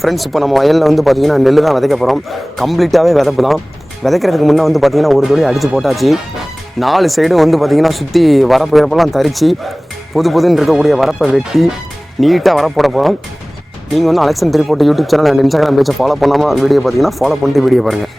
Friends இப்போ நம்ம வயலில் வந்து பார்த்திங்கன்னா நெல் தான் விதைக்க போகிறோம். கம்ப்ளீட்டாகவே விதப்பு தான். விதைக்கிறதுக்கு முன்னே வந்து பார்த்திங்கன்னா ஒரு தொழி அடித்து போட்டாச்சு. 4 சைடும் வந்து பார்த்திங்கன்னா சுற்றி வரப்பு வரப்பெல்லாம் தரித்து புதுன்னு இருக்கக்கூடிய வரப்பை வெட்டி நீட்டாக வரப்போட போகிறோம். நீங்கள் வந்து அலெக்சன் 340 யூடியூப் சேனல் அண்ட் இன்ஸ்டாகிராம் பேஜை ஃபாலோ பண்ணாமல் வீடியோ பார்த்தீங்கன்னா ஃபாலோ பண்ணிட்டு வீடியோ பாருங்கள்.